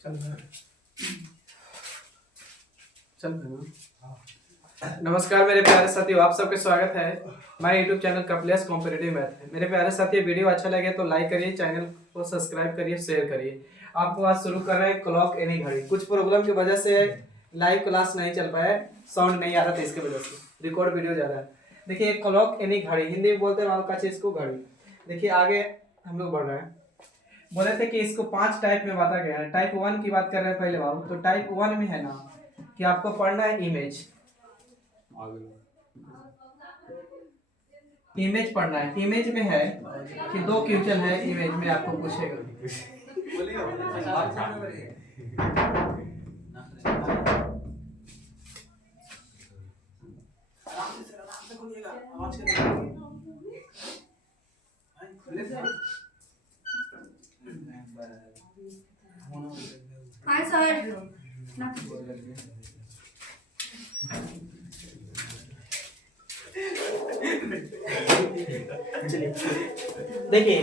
चल चल। नमस्कार मेरे प्यारे साथियों, आप सबका स्वागत है हमारे YouTube channel Kapilesh competitive math. मेरे प्यारे साथियों, वीडियो अच्छा लगे तो लाइक करिए, चैनल को सब्सक्राइब करिए, शेयर करिए। आपको आज शुरू कर रहे हैं क्लॉक एनी घड़ी। कुछ प्रॉब्लम की वजह से लाइव क्लास नहीं चल पाया, साउंड नहीं आ रहा था, इसके वजह से रिकॉर्ड वीडियो जा रहा है। देखिए क्लॉक एनी घड़ी, हिंदी में बोलते हैं का चीज को घड़ी। देखिए आगे हम लोग बढ़ रहे हैं। बोले थे कि इसको 5 टाइप में बांटा गया है। टाइप 1 की बात कर रहे हैं पहले बाबू। तो टाइप 1 में है ना कि आपको पढ़ना है इमेज। इमेज पढ़ना है। इमेज में है कि 2 क्वेश्चन है इमेज में, आपको पूछेगा। Hi sir. देखिए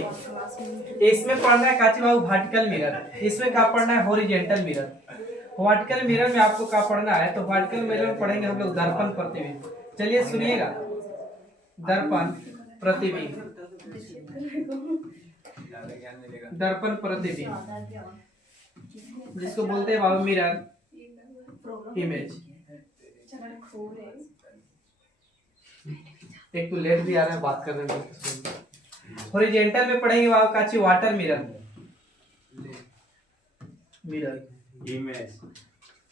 इसमें पढ़ना है काची बाबू वर्टिकल मिरर। इसमें क्या पढ़ना है हॉरिजॉन्टल मिरर। वर्टिकल मिरर में आपको क्या पढ़ना है, तो वर्टिकल मिरर में पढ़ेंगे हम लोग दर्पण प्रतिबिंब। चलिए सुनिएगा, दर्पण प्रतिबिंब, दर्पण प्रतिबिंब जिसको बोलते हैं बाबू मिरर इमेज। एक तो लेट भी आ रहा है बात करने में। हॉरिजॉन्टल में पढ़ेंगे बाबू काची वाटर मिरर, मिरर इमेज।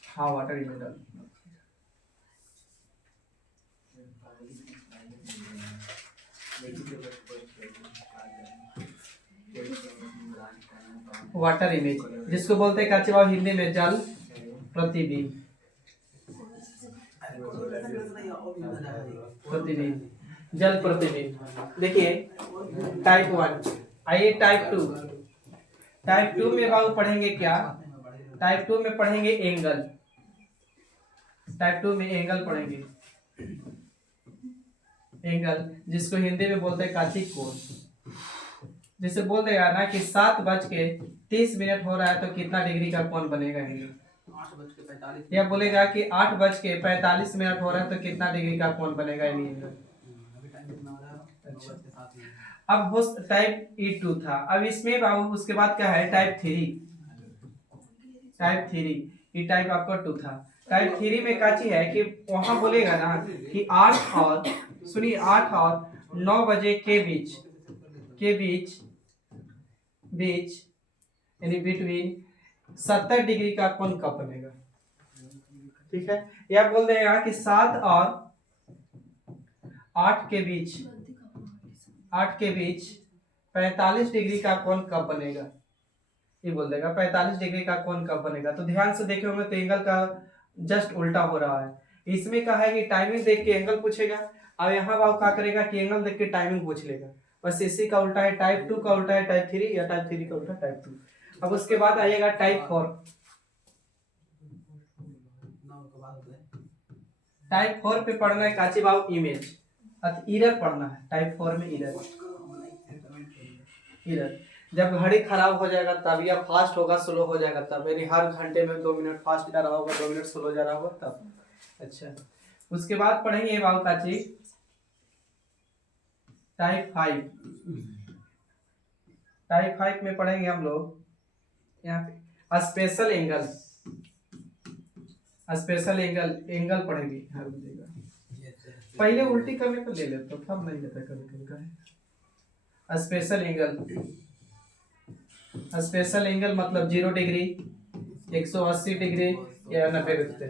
हाँ वाटर मिरर। वाटर इमेज जिसको बोलते हैं काची बाबू हिंदी में जल प्रतिबिंब, प्रतिबिंब, जल प्रतिबिंब। देखिए टाइप 1। आइए टाइप 2। टाइप 2 में बाबू पढ़ेंगे क्या, टाइप 2 में पढ़ेंगे एंगल। टाइप 2 में एंगल पढ़ेंगे, एंगल जिसको हिंदी में बोलते हैं काची कोण। जैसे बोल देगा ना कि 7:30 हो रहा है तो कितना डिग्री का कोण बनेगा एंगल। या बोलेगा कि 8:45 हो रहा है तो कितना डिग्री का कोण बनेगा एंगल। अच्छा। अब वो टाइप E2 था। अब इसमें बाबू उसके बाद क्या है टाइप 3। टाइप 3 ये टाइप आपका 2 था। टाइप 3 में क्या चीज है कि वहां बोलेगा ना कि 8 और सुनिए 8 और 9 बजे के बीच, के बीच बीच यानी बिटवीन 70 डिग्री का कोण कब बनेगा। ठीक है, या बोल देगा कि 7 और 8 के बीच, 8 के बीच 45 डिग्री का कोण कब बनेगा। ये बोल देगा 45 डिग्री का कोण कब बनेगा। तो ध्यान से देखे होंगे तो एंगल का जस्ट उल्टा हो रहा है। इसमें क्या है कि टाइमिंग देख के एंगल पूछेगा, और यहाँ बाबू क्या करेगा कि एंगल देख के टाइमिंग पूछ लेगा। बस इसी का उल्टा है टाइप 2 का उल्टा है टाइप 3, या टाइप 3 का उल्टा टाइप 2। अब उसके बाद आइएगा टाइप 4। टाइप 4 पे पढ़ना है काची बाबू इमेज, इरर पढ़ना है। टाइप 4 में इरर, इरर जब घड़ी खराब हो जाएगा तब, या फास्ट होगा स्लो हो जाएगा तब, यानी हर घंटे में 2 मिनट फास्ट जा रहा होगा, 2 मिनट स्लो जा रहा होगा तब। अच्छा, उसके बाद पढ़ेंगे बाबू काची टाइप 5। टाइप 5 में पढ़ेंगे हम लोग यहाँ पे special angle, special angle, angle पढ़ेंगे। पहले उल्टी करने पर ले लेते तब नहीं लेता कभी कभी। स्पेशल एंगल, स्पेशल एंगल मतलब 0 डिग्री, 180 डिग्री या 90 डिग्री।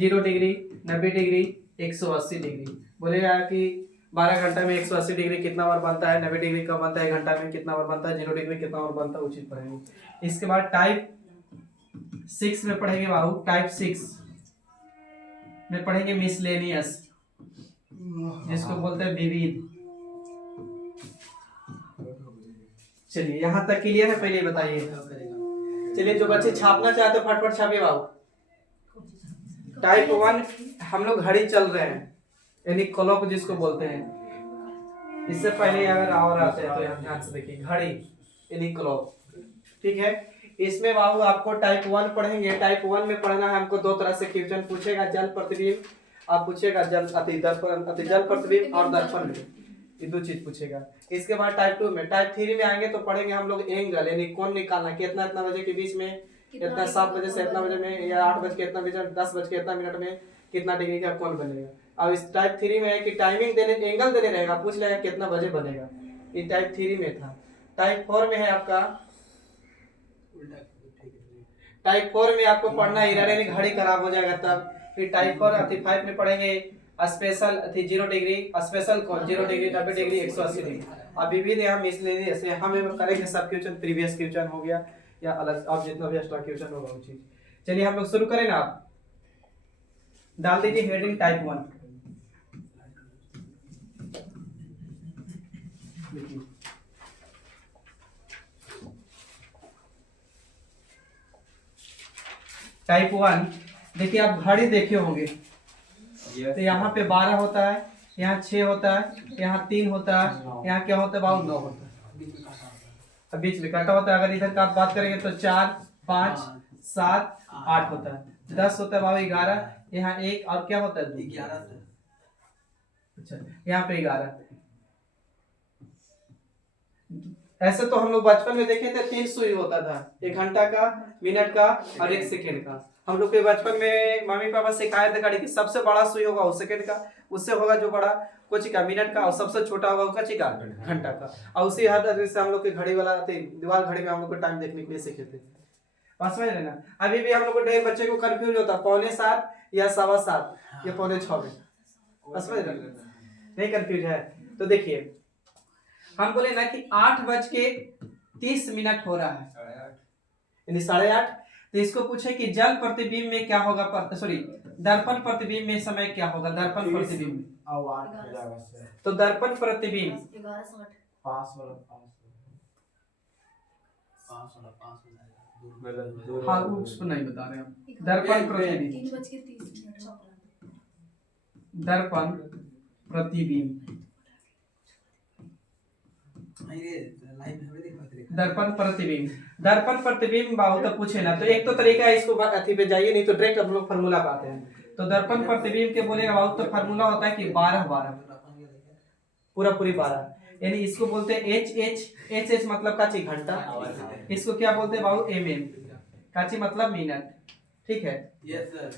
0 degree, 90 degree, 180 degree. बोलेगा कि 12 घंटा में 180 डिग्री कितना बार बनता है, 90 डिग्री कब बनता है, 1 घंटा में कितना बार बनता है, 0 डिग्री कितना बार बनता है, उचित पढ़ेंगे। इसके बाद टाइप 6 में पढ़ेंगे बाबू। टाइप 6 में पढ़ेंगे मिसलेनियस, जिसको बोलते हैं विविध। चलिए यहाँ तक क्लियर है, पहले बताइए। चलिए जो बच्चे छापना चाहते हो फटफट छापिए बाबू। टाइप 1 हम लोग घड़ी चल रहे हैं यानी क्लॉक जिसको बोलते हैं। इससे पहले अगर और आते हैं तो यहाँ ध्यान से देखिए, घड़ी यानी क्लॉक। ठीक है, इसमें बाबू आपको टाइप 1 पढ़ेंगे। टाइप 1 में पढ़ना है हमको, दो तरह से क्वेश्चन पूछेगा, जल प्रतिबिंब आप पूछेगा, जल प्रतिबिंब और दर्पण में, ये दो चीज पूछेगा। इसके बाद टाइप 2 में, टाइप 3 में आएंगे तो पढ़ेंगे हम लोग एंगल, यानी कोण निकालना, कितना इतना बजे के बीच में, इतना 7 बजे से इतना बजे में, या 8 बज के इतना बजे, 10 बज के इतना मिनट में कितना डिग्री का कोण बनेगा। अब इस टाइप 3 में है कि टाइमिंग देने, एंगल देने रहेगा, पूछ लेगा कितना बजे बनेगा, ये टाइप 3 में था। टाइप 4 में है आपका, टाइप 4 में आपको पढ़ना है घड़ी खराब हो जाएगा तब। फिर टाइप 5 में पढ़ेंगे स्पेशल 0 डिग्री, स्पेशल कोण 0 डिग्री, 90 डिग्री, 180 डिग्री। अभी भी हम इसलिए ऐसे हम करेंगे सब क्वेश्चन, प्रीवियस क्वेश्चन हो गया या अलग, अब जितना भी एक्स्ट्रा क्वेश्चन होगा वो चीज। चलिए हम लोग शुरू करें ना, आप डाल दीजिए हेडिंग टाइप 1। टाइप 1 देखिए, आप घड़ी देखे होंगे तो यहाँ पे 12 होता है, यहाँ 6 होता है, यहाँ 3 होता है, यहाँ क्या होता है बाबू 9 होता है, अब बीच में कटा होता है। अगर इधर का आप बात करेंगे तो 4, 5, 7, 8 होता है, 10 होता है बाबू 11, यहाँ 1 और क्या होता है 2, अच्छा यहाँ पे 11। ऐसे तो हम लोग बचपन में देखे थे 3 सुई होता था, 1 घंटा का, मिनट का और 1 सेकेंड का। हम लोग के बचपन में मम्मी पापा सिखाए थे कि सबसे बड़ा सुई होगा वो सेकेंड का, उससे होगा जो बड़ा कुछ का मिनट का, और सबसे छोटा होगा कच्ची का घंटा का। और उसी हद से हम लोग के घड़ी वाला दीवार घड़ी में हम लोग को टाइम देखने के लिए सीखे थे, बात समझ रहे ना। अभी भी हम लोग को ढेर बच्चे को कंफ्यूज होता 6:45 या 7:15 या 6:45 में, बस समझ रहे नहीं कंफ्यूज है। तो देखिए हम बोले ना कि 8:30 हो रहा है, यानी 8:30, तो इसको पूछे कि जल प्रतिबिंब में क्या होगा, दर्पण प्रतिबिंब में समय क्या होगा, दर्पण प्रतिबिंब तो दर्पण प्रतिबिंब हाँ उसको नहीं बता रहे हम, दर्पण प्रतिबिंब, दर्पण प्रतिबिंब, दर्पण प्रतिबिंब, दर्पण प्रतिबिंब बाबू तो पूछे ना, तो एक तो तरीका है, इसको अथी पे जाइए, नहीं तो डायरेक्ट हम लोग फार्मूला पाते हैं। तो दर्पण प्रतिबिंब के बोलेगा बाबू तो फार्मूला होता है कि 12 पूरा पूरी 12, यानी इसको बोलते हैं एच मतलब काची घंटा, इसको क्या बोलते हैं बाबू mm, काची मतलब मिनट, ठीक है।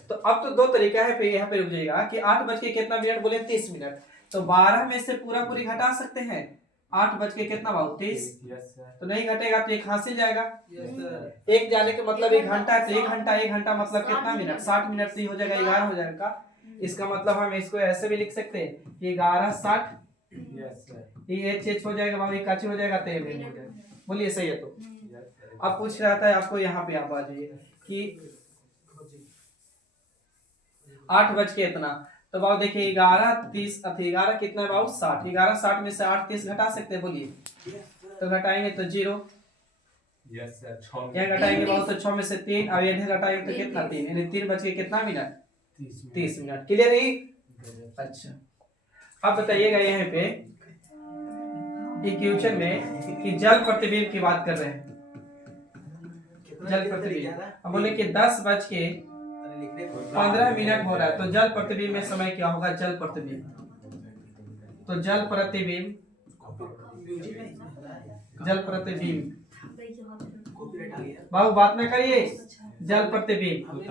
तो अब तो दो तरीका है, फिर यहाँ पे रुक जाएगा कि 8 बज के कितना मिनट बोले 30 मिनट, तो 12 में से पूरा पूरी घटा सकते हैं, 8 बज के कितना बाबू 30, तो नहीं घटेगा तो एक हासिल जाएगा, एक जाने के मतलब 1 घंटा है, तो 1 घंटा मतलब कितना मिनट, 60 मिनट से हो जाएगा, 11 हो जाएगा। इसका मतलब हम इसको ऐसे भी लिख सकते हैं कि 11:60, ये एच हो जाएगा बाबू, काची हो जाएगा, तेल हो जाएगा, बोलिए सही है। तो अब पूछ रहा था आपको, यहाँ पे आप आ जाइए कि 8 बज के इतना, तो बाबू देखिए 11:30 11 कितना है बाबू 60, 11:60 में से 8:30 घटा सकते हैं, बोलिए तो घटाएंगे तो 0, यहाँ घटाएंगे बाबू तो 6 में से 3, अब इधर घटाएंगे तो कितना 3, यानी 3 बज के कितना मिनट 30 मिनट, क्लियर नहीं। अच्छा अब बताइएगा यहाँ पे इक्वेशन में कि जल प्रतिबिंब की बात कर रहे हैं, जल प्रतिबिंब, अब बोले कि 10:15 हो रहा है, तो जल प्रतिबिंब में समय क्या होगा, जल प्रतिबिंब, तो जल प्रतिबिंब, जल प्रतिबिंब बाबू बात ना करिए, जल प्रतिबिंब,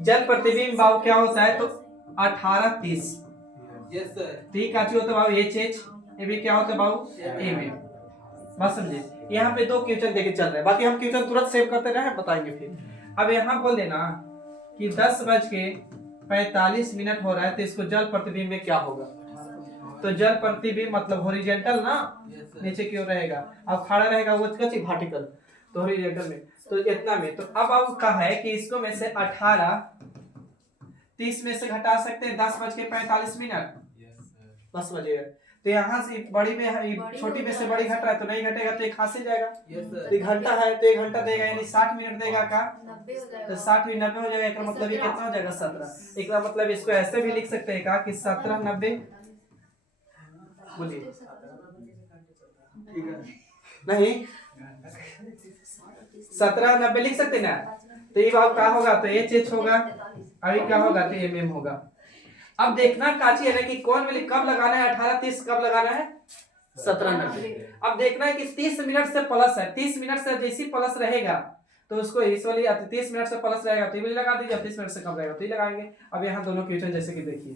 जल प्रतिबिंब बाबू क्या होता है, तो 18:30, ठीक है होता है बाबू एच, ये भी क्या होता है बाबू एम, बात समझे। यहाँ पे दो क्वेश्चन देके चल रहे हैं, बाकी हम क्वेश्चन तुरंत सेव करते रहे बताएंगे फिर। अब यहाँ बोल देना कि 10:45 हो रहा है, तो इसको जल प्रतिबिंब में क्या होगा, तो जल प्रतिबिंब मतलब हॉरिजॉन्टल ना, नीचे की ओर रहेगा, अब खड़ा रहेगा वो वर्टिकल, तो हॉरिजॉन्टल में, तो इतना में। तो अब आपका है कि इसको में से 18:30 में से घटा सकते हैं 10:45, बस बजेगा। तो यहाँ से बड़ी में छोटी में से बड़ी घट रहा है, तो नहीं घटेगा तो एक हासिल जाएगा, तो घंटा है तो 1 घंटा देगा, यानी 60 मिनट देगा का, तो 60 भी 90 हो जाएगा, एक मतलब ये कितना हो जाएगा 17, एक मतलब इसको ऐसे भी लिख सकते हैं का कि 17 90, बोलिए नहीं 17 90 लिख सकते ना। तो ये बाबू क्या होगा, तो एच एच होगा, अभी क्या होगा तो एम एम होगा। अब देखना काची है ना कि कौन वाली कब लगाना है, 18 30 कब लगाना है, 17 90। अब देखना है कि 30 मिनट से प्लस है, 30 मिनट से जैसी प्लस रहेगा तो उसको इस वाली 30 मिनट से प्लस रहेगा तो ये वाली लगा दीजिए, 30 मिनट से कम रहेगा तो ये लगाएंगे। अब यहाँ दोनों क्वेश्चन जैसे कि देखिए,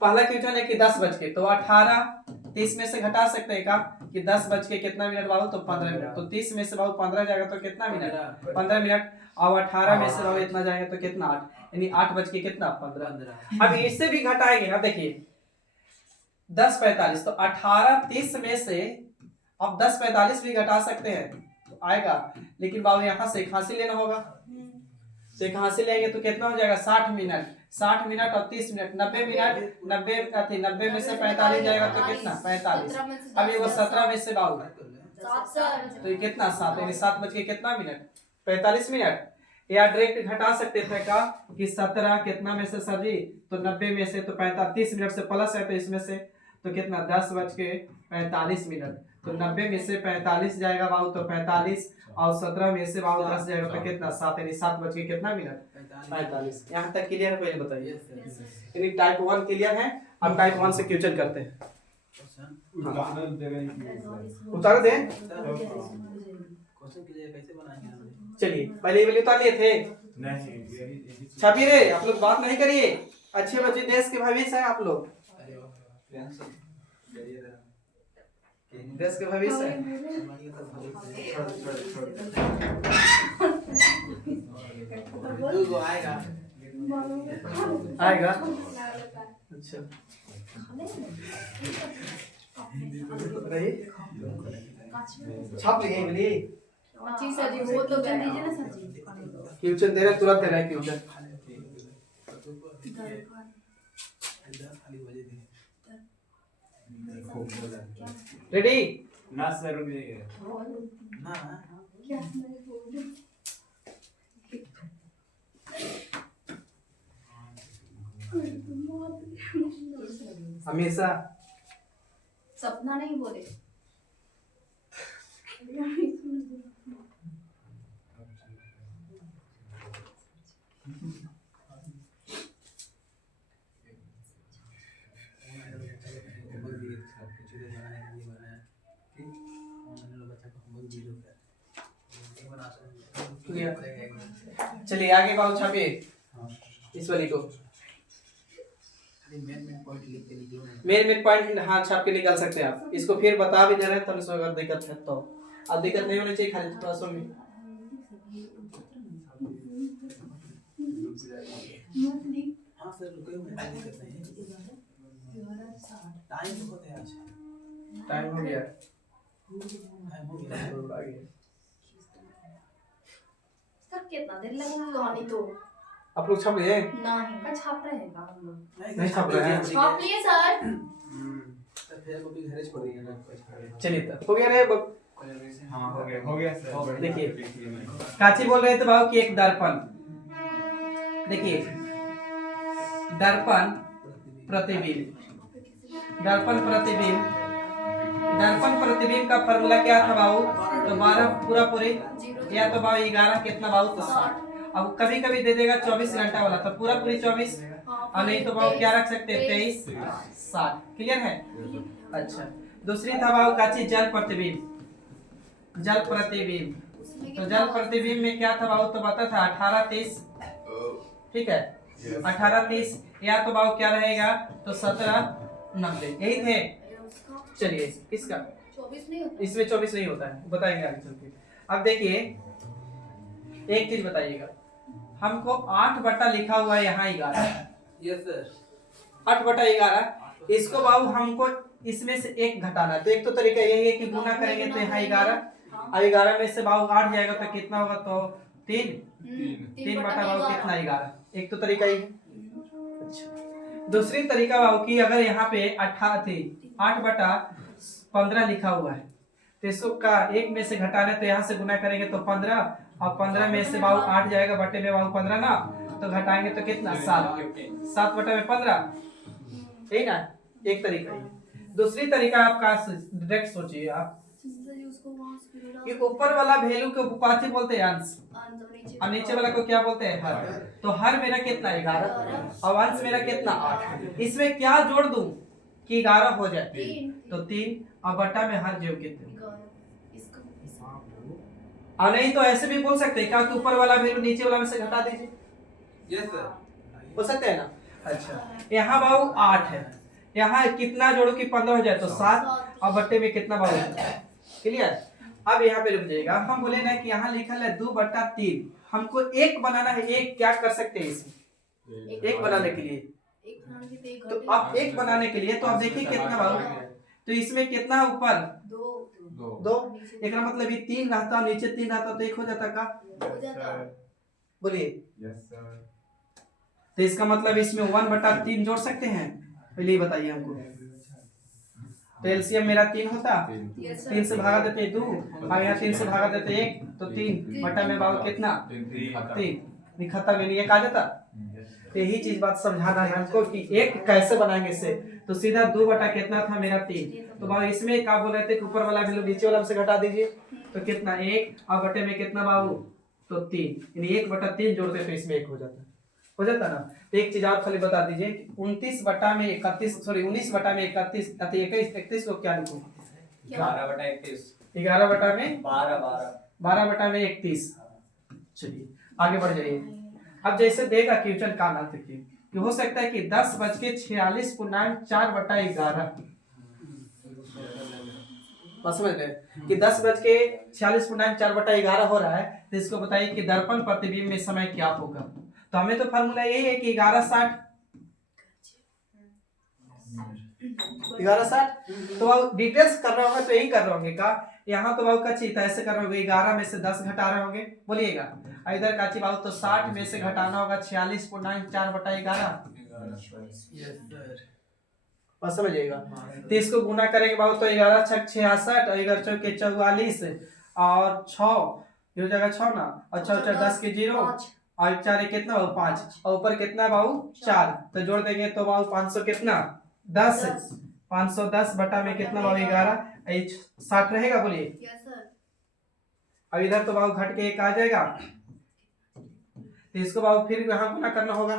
पहला क्वेश्चन है कि 10 बज के, तो 18 30 में से घटा सकते हैं का कि 10 बज के कितना मिनट बाबू, तो 15 मिनट, तो 30 में से बाबू 15 जाएगा तो कितना मिनट, 15 मिनट। और 18 में से बाबू इतना जाएगा तो कितना 8, यानी 8 बज के कितना 15। अब इससे भी घटाएंगे ना, देखिए 10 45, तो 18 30 में से अब 10 45 भी घटा सकते हैं तो आएगा, लेकिन बाबू यहाँ से एक हासिल लेना होगा, तो एक हासिल लेंगे तो कितना हो जाएगा 60 मिनट, 60 मिनट और 30 मिनट 90 मिनट, 90 में से 45 जाएगा तो कितना 45। अब ये वो 17 में से बाबू तो ये कितना 7, यानी 7 बज के कितना मिनट 45 मिनट। या डायरेक्ट घटा सकते थे का कि 17 कितना में से सर जी, तो 90 में से तो 30 मिनट से प्लस है तो इसमें से तो कितना 10 बज के 45 मिनट, तो 90 में से 45 जाएगा बाबू तो 45, और 17 में से बाबू 10 जाएगा तो कितना 7, यानी 7 बज के कितना मिनट 45। यहाँ तक क्लियर है, पहले बताइए। यानी टाइप 1 क्लियर है। अब टाइप 1 से क्वेश्चन करते हैं, उतार दें। चलिए पहले वाले उतार लिए थे, छापिए रे, आप लोग बात नहीं करिए, अच्छे बच्चे देश के भविष्य है आप लोग, देश के भविष्य है। आएगा अच्छा छाप लिए बोलिए जी सर जी, वो तो कर दीजिए ना सर जी। क्वेश्चन दे रहे तुरंत दे रहे क्वेश्चन। रेडी ना सर ना हमेशा सपना नहीं बोले। चलिए आगे बाबू छापिए इस वाली को, मेन मेन पॉइंट हाँ छाप के निकाल सकते हैं आप। इसको फिर बता भी दे रहे हैं तो इसमें अगर दिक्कत है तो, अब दिक्कत नहीं होनी चाहिए, खाली थोड़ा सा में हाँ सर रुको, दिक्कत नहीं है, टाइम बहुत है आज, टाइम हो गया, टाइम हो गया। सर कितना देर लगेगा कहानी तो आप लोग छाप लिए नहीं का छाप रहे हैं हम लोग, नहीं छाप रहे हैं, छाप लिए सर। सर फिर कॉपी घर छोड़ दिए ना। चलिए तब हो गया रे हाँ हो गया सर। देखिए काची बोल रहे थे बाबू कि एक दर्पण, देखिए दर्पण प्रतिबिंब, दर्पण प्रतिबिंब, दर्पण प्रतिबिंब का फॉर्मूला क्या था बाबू, तो 12 पूरा पूरी या तो बाबू 11 कितना बाबू तो 60। अब कभी कभी दे देगा 24 घंटा वाला तो पूरा पूरी 24, और नहीं तो बाबू क्या रख सकते हैं 23 60। क्लियर है। अच्छा दूसरी था बाबू काची जल प्रतिबिंब, जल प्रतिबिंब, तो जल प्रतिबिंब में क्या था बाबू तो बता था 18 30, ठीक है 18 30, या तो बाबू क्या रहेगा तो 17 90, यही थे। चलिए इसका 24 नहीं होता, इसमें 24 नहीं होता है, बताएंगे आगे चल के। अब देखिए एक चीज बताइएगा, हमको 8 बटा लिखा हुआ है यहाँ 11, यस सर 8 बटा 11, इसको बाबू हमको इसमें से एक घटाना है, तो एक तो तरीका यही है कि गुना करेंगे तो यहाँ 11, अब 11 में से बाबू 8 जाएगा तो कितना होगा तो 3 बटा बाबू कितना 11, एक तो तरीका ही। अच्छा दूसरी तरीका बाबू की अगर यहाँ पे 8 बटा 15 लिखा हुआ है तो इसको का एक में से घटाना तो यहाँ से गुना करेंगे तो 15, और 15 में से बाबू 8 जाएगा बटे में बाबू 15 ना, तो घटाएंगे तो कितना 7 बटा में 15, यही ना एक तरीका ही। दूसरी तरीका आपका डायरेक्ट सोचिए आप उसको वहां से कि ऊपर वाला वैल्यू को पाथी बोलते हैं अंश और नीचे वाला को क्या बोलते हैं हर। तो हर मेरा कितना 11 और अंश मेरा कितना 8। इसमें क्या जोड़ दूं कि 11 हो जाए? तो 3 और बटा में हर जो कितने। और नहीं तो ऐसे भी बोल सकते हैं क्या कि ऊपर वाला वैल्यू नीचे वाला में से घटा दीजिए। यस सर, हो सकते हैं ना। अच्छा यहाँ बाबू 8 है, यहाँ कितना जोड़ो कि 15 हो जाए तो 7 और बट्टे में कितना बाबू। क्लियर। अब यहाँ पे रुक जाइएगा, हम बोले ना कि यहाँ लिखा है 2/3, हमको एक बनाना है। एक क्या कर सकते हैं इसमें एक बनाने के लिए? तो अब एक बनाने के लिए तो अब देखिए कितना बाबू, तो इसमें कितना ऊपर 2। एक मतलब ये 3 रहता और नीचे 3 रहता तो 1 हो जाता का? बोलिए। तो इसका मतलब इसमें 1/3 जोड़ सकते हैं? पहले ही बताइए हमको। तो एलसीएम मेरा 3 होता, 3 से भागा देते 2 और यहाँ 3 से भागा देते 1 तो 3 बटा में बाबू कितना 3 खत्म में 1 आ जाता। तो यही चीज बात समझाना है हमको कि एक कैसे बनाएंगे इससे। तो सीधा 2 बटा कितना था मेरा 3, तो बाबू इसमें क्या बोल रहे थे कि ऊपर वाला वैल्यू नीचे वाला से घटा दीजिए तो कितना 1 और बटे में कितना बाबू तो 3, यानी 1/3 जोड़ते तो इसमें 1 हो जाता ना। तो एक चीज आप खाली बता दीजिए 29 बटा में 31 सॉरी 19 बटा में 31 31 को क्या लिखूं? 11/31 11 बटा में 12 बटा में 31। चलिए आगे बढ़ जाइए। अब जैसे देगा क्वेश्चन का ना देखिए कि हो सकता है कि 10:46 पूर्णांक 4/11 बस समझ गए कि 10:46 पूर्णांक 4/11 हो रहा है। तो इसको बताइए कि दर्पण प्रतिबिंब में समय क्या होगा। तो हमें तो फार्मूला यही है कि 11/60 तो अब डिटेल्स कर रहे होंगे तो यही कर रहे होंगे का यहाँ तो बाबू का चीज ऐसे कर रहे होंगे 11 में से 10 घटा रहे होंगे बोलिएगा। इधर का चीज बाबू तो 60 में से घटाना होगा 46 पूर्णांक 4/11 बस समझिएगा। तो इसको गुना करेंगे बाबू तो 11 छक 66 और 11 चौके 44 और 6 ये हो जाएगा 6 ना और 6 4 10 के 0 और 4 कितना बाबू 5 और ऊपर कितना बाबू 4 तो जोड़ देंगे तो बाबू 500 कितना 10 510 बटा में कितना बाबू 11 60 रहेगा बोलिए। अब इधर तो बाबू घट के 1 आ जाएगा तो इसको बाबू फिर यहाँ गुना करना होगा।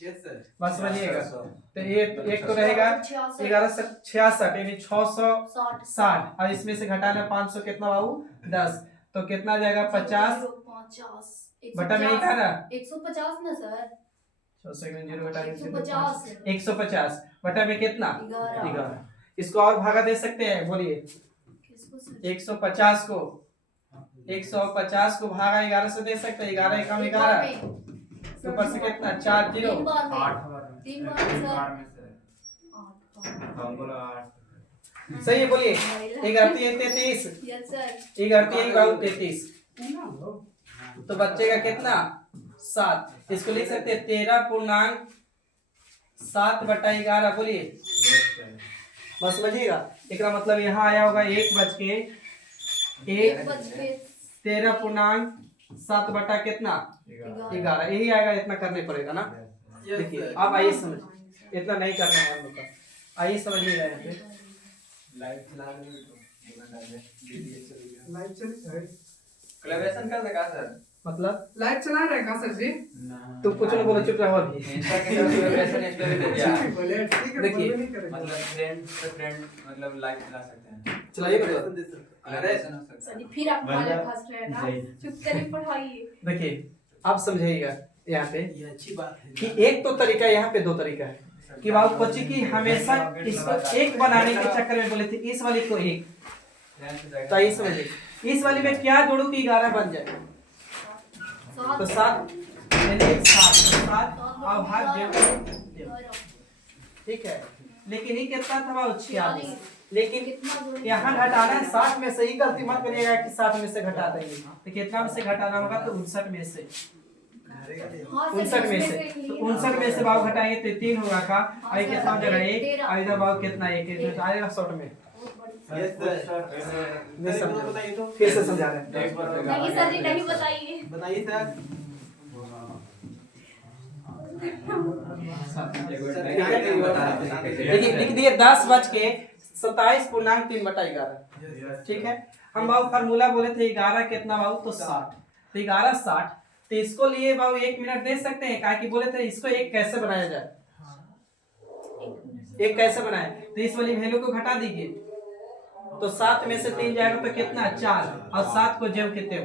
यस सर, बस समझिएगा। तो ये एक तो रहेगा 1166 यानी 660 और इसमें से घटाना 500 कितना बाबू 10 तो कितना आ जाएगा 50 बटा में 150 ना सर 150 बटा में कितना 11। इसको और भागा दे सकते हैं बोलिए 150 को भागा 11 से दे सकते हैं 11 एकम 11 ऊपर से कितना 4 0 3 बार सही है बोलिए 11 33 यस सर 33 तो बच्चे का कितना 7 इसको लिख सकते हैं 13 पूर्णांक 7/11 बोलिए बस समझिएगा। एक मतलब यहाँ आया होगा 1 13 पूर्णांक 7 बटा कितना 11 यही आएगा। इतना करने पड़ेगा ना। देखिए आप आइए समझ इतना नहीं करना है हम लोग का आइए समझिएगा। यहाँ पे लाइव चल रहा है कोलैबोरेशन कर देगा सर मतलब लाइव चला रहा है का सर जी? तुम कुछ नहीं बोलो चुप रहो अभी। इंस्टा के साथ कोलैबोरेशन स्टोरी दे दिया बोले ठीक है देखिए, बोले नहीं करेंगे मतलब फ्रेंड से फ्रेंड मतलब लाइव चला सकते हैं चलाइए अरे कोलैबोरेशन हो सकता है। सर फिर आप वाले फंस रहे हैं ना चुप करिए पढ़ाइए। देखिए आप समझिएगा यहाँ पे ये अच्छी बात है कि एक तो तरीका यहाँ पे 2 तरीका है कि बाबू कोची की हमेशा इसको एक बनाने के चक्कर में बोले थे इस वाली को एक तो ये समझिए इस वाली में क्या जोड़ू कि 11 बन जाए तो 7 यानी 7 और भाग देव ठीक है। लेकिन ये कितना था बाबू 46 लेकिन यहाँ घटाना है 60 में से ही गलती मत करिएगा कि 60 में से घटा देंगे तो कितना में से घटाना होगा तो 59 में से 59 में से तो 59 में से बाबू घटाएंगे तो 3 होगा का आई कितना हो जाएगा 1 और इधर बाबू कितना 1 आएगा शॉर्ट में। यस सर नहीं समझा बताइए तो फिर से समझा रहे हैं। नहीं सर जी नहीं बताइए बताइए सर देखिए लिख दिए 10:27.3/11। ठीक है, हम बाबू फार्मूला बोले थे 11 कितना बाबू तो 60, तो 11:60। तो इसको लिए बाबू 1 मिनट दे सकते हैं, काहे कि बोले थे इसको एक कैसे बनाया जाए, एक कैसे बनाए, तो इस वाली वैल्यू को घटा दीजिए, तो 7 में से 3 जाएगा तो कितना 4, और 7 को जेव कितने हो,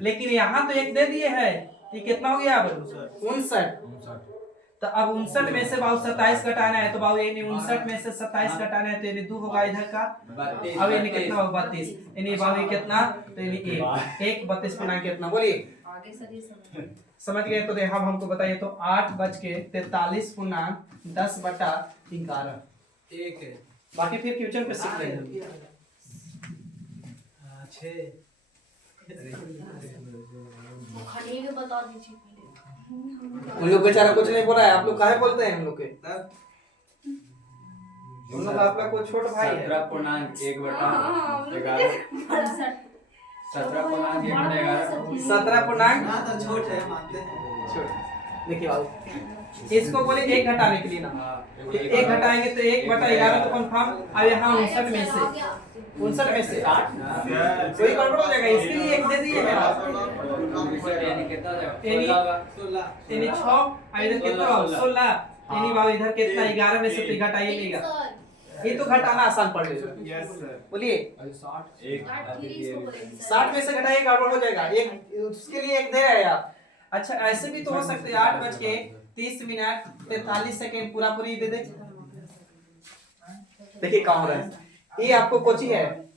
लेकिन यहाँ तो एक दे दिए है, ये कितना हो गया अब 59। तो अब 59 में से बाबू 27 घटाना है, तो बाबू ये 59 में से 27 घटाना है, तो ये 2 होगा इधर का, अब ये कितना होगा 32, यानी बाबू कितना, तो ये 1 32 पूर्णांक कितना, बोलिए आगे सर ये समझ गए। तो देखा हमको बताइए, तो 8:43.10/11 एक है बाकी फिर क्वेश्चन पे सीख लेंगे। 6 खड़े के बता दीजिए उन लोग बेचारा कुछ नहीं बोल रहा है, आप लोग काहे बोलते हैं हम लोग के, हम लोग आपका कोई छोट भाई है। 17.1/11 17.1/11 17 पूर्णांक हाँ तो छोट है मानते हैं। देखिए बाबू, इसको बोले 1 घटाने के लिए ना, तो 1 घटाएंगे तो 1/11 तो कंफर्म। अब यहाँ 59 में से 59 में से 8 कोई गड़बड़ हो जाएगा, इसके लिए 1 दे दिए है, यानी कितना जाएगा यानी 6, और इधर कितना 16, यानी बाबू इधर कितना 11 में से तो घटाइए लेगा, ये तो घटाना आसान पड़ जाएगा। Yes sir. बोलिए 60 में से घटाइए गड़बड़ हो जाएगा, एक उसके लिए 1 दे रहे हैं आप। अच्छा ऐसे भी तो हो सकते हैं 8:30.43 पूरा पूरी दे दे। देखिए कहाँ हो रहा है, ये आपको कोची है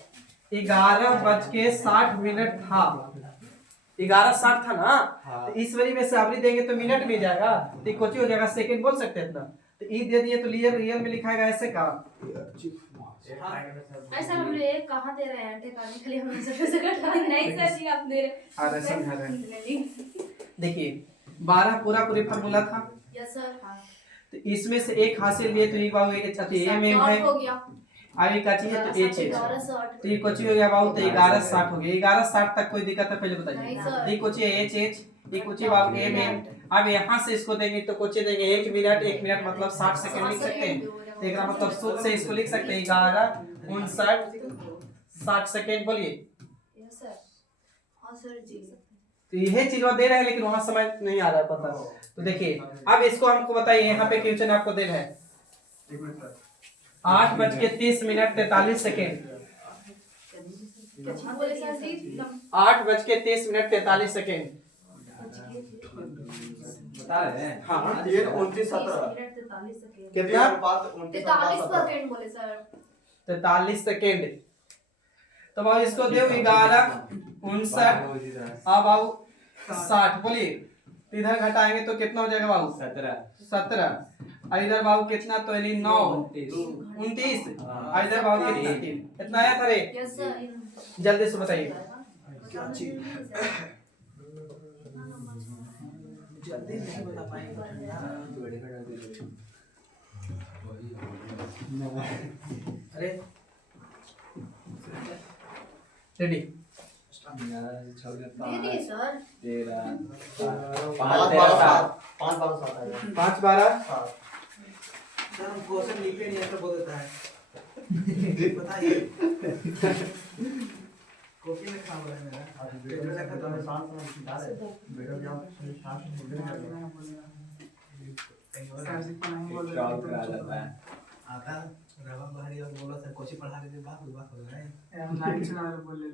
11:60 था, 11:60 था ना, तो इस वाली में से आवरी देंगे तो मिनट में जाएगा, तो ये कोची हो जाएगा सेकंड बोल सकते हैं इतना, तो ई दे दिए तो रियल में लिखाएगा ऐसे का। ऐसा हम लोग कहाँ दे रहे हैं ठेकाने के लिए, हम सबसे से घटा नहीं सर जी आप दे रहे। अरे समझा रहे, देखिए 12 पूरा पूरी फार्मूला था, यस सर हाँ तो इसमें से एक हासिल लिए तो ये बाबू एक अच्छा एम एम है, हो गया आगे का चाहिए तो एच एच, 1160 तो ये कोची हो गया बाबू तो 11:60 हो गया। 11:60 तक कोई दिक्कत है पहले नहीं बताइए, सर। ये कोची एच एच, ये कोची बाबू एम एम। अब यहाँ से इसको देंगे तो कोची देंगे 1 मिनट, 1 मिनट मतलब 60 सेकंड लिख सकते हैं, तो एक मतलब सूत्र से इसको लिख सकते हैं 11:59 सेकंड। बोलिए यस सर हाँ सर जी। तो यह चीज वो दे रहे हैं, लेकिन वहां समझ नहीं आ रहा है पता। तो देखिए अब इसको हमको बताइए, यहाँ पे क्वेश्चन आपको दे रहा है 8:30.43 बोले सर जी 8:30.43 बता रहे हैं। हाँ 29:17 कितना 43 सेकंड बोले सर 43 सेकेंड। तो बाबू इसको दो 11:59, अब बाबू 60। बोलिए तो इधर घटाएंगे तो कितना हो जाएगा बाबू 17, और इधर बाबू कितना तो 9 29, और इधर बाबू कितना 3, इतना आया था रे, यस सर जल्दी से बताइए। जल्दी नहीं बता पाएंगे अरे रेडी दे दिए सर 5:12 सर हम क्वेश्चन लिखे नहीं है तो बोल देता है बताइए कॉपी में खा रहा है मेरा पेपर में खत्म है शांत से बता रहे बेटा भी हम शांत से आता रवा बाहरी और बोला सर कोचिंग पढ़ा रहे थे बात हो रहा है लाइव चला रहे बोल ले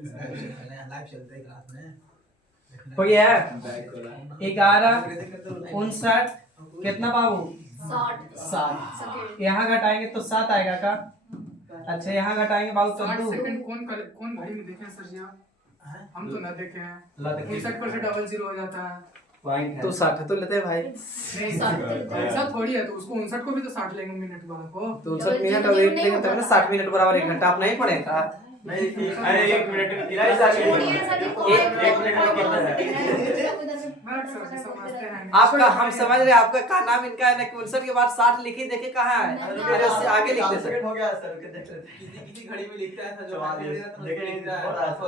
लाइव चलता है क्लास में हो गया 11:59 कितना बाबू 60 7, यहाँ घटाएंगे तो 7 आएगा का। अच्छा यहाँ घटाएंगे बाबू तो 2, सेकंड कौन घड़ी में देखे हैं सर जी आप? हम तो ना देखे हैं। 59% डबल 0 हो जाता है। तो 60 तो लेते हैं भाई, नहीं ऐसा थोड़ी है, तो उसको 59 को भी तो 60 लेंगे मिनट वाला को। तो 59 मिनट और 1 लेंगे तब ना 60 मिनट बराबर 1 घंटा। आप नहीं पढ़ेगा अरे 1 मिनट में किराया आपका, हम समझ रहे हैं आपका का नाम इनका है ना, 59 के बाद 60 लिखी देखे कहाँ है, फिर उससे आगे लिख दे सर। हो गया सर के देख लेते किसी घड़ी में लिखता है जो आगे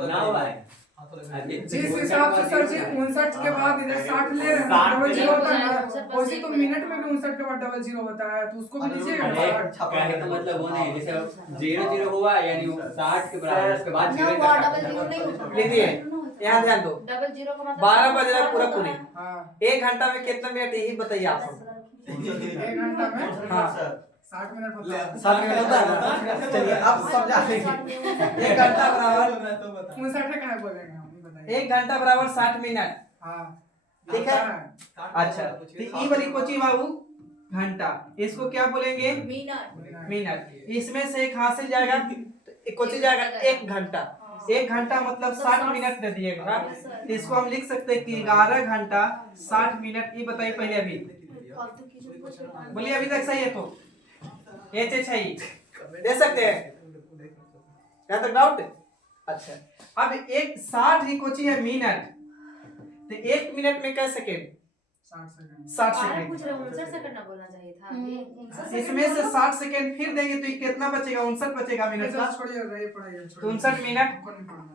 ना हुआ है जिस हिसाब से सर जी 59 के बाद इधर 60 ले रहे हैं, 00 होता है, वैसे तो मिनट में भी 59 के बाद 00 बताया, तो उसको भी लीजिएगा। कहने का मतलब वो नहीं, जैसे 00 हुआ यानी 60 के बराबर, उसके बाद ना 0 वो डबल जीरो नहीं होता। लीजिए, यहाँ ध्यान दो। डबल जीरो का मतलब 12 बज रहा पूरा पूरी। हाँ 1 घंटा में कितना मिनट यही बताइए आप। 1 घंटा में हाँ 60 मिनट होता है। 60 मिनट होता है ना। चलिए अब समझा देंगे। 1 घंटा बराबर 59 का है बोलेंगे हम, ये बताइए। 1 घंटा बराबर 60 मिनट। हाँ ठीक है। अच्छा, तो ई वाली कोची बाबू घंटा, इसको क्या बोलेंगे? मिनट। मिनट। इसमें से एक हासिल जाएगा, तो कोची जाएगा 1 घंटा। 1 घंटा मतलब 60 मिनट दे दिएगा, तो इसको हम लिख सकते हैं कि 11 घंटा 60 मिनट। ये बताइए पहले अभी, बोलिए अभी तक सही है तो ये चीज सही दे सकते हैं, यहाँ तक डाउट? अच्छा, अब एक 60 ही कोची है मिनट, तो 1 मिनट में क्या सेकेंड? 60 सेकंड। 60 बारह पूछ रहे, सेकेंड। 59 सेकंड ना बोलना चाहिए था अभी। इसमें से 60 सेकेंड फिर देंगे तो ये कितना बचेगा? 59 बचेगा मिनट का। छोड़िए रहे पढ़ाइए, तो 59 मिनट हमको नहीं पढ़ना।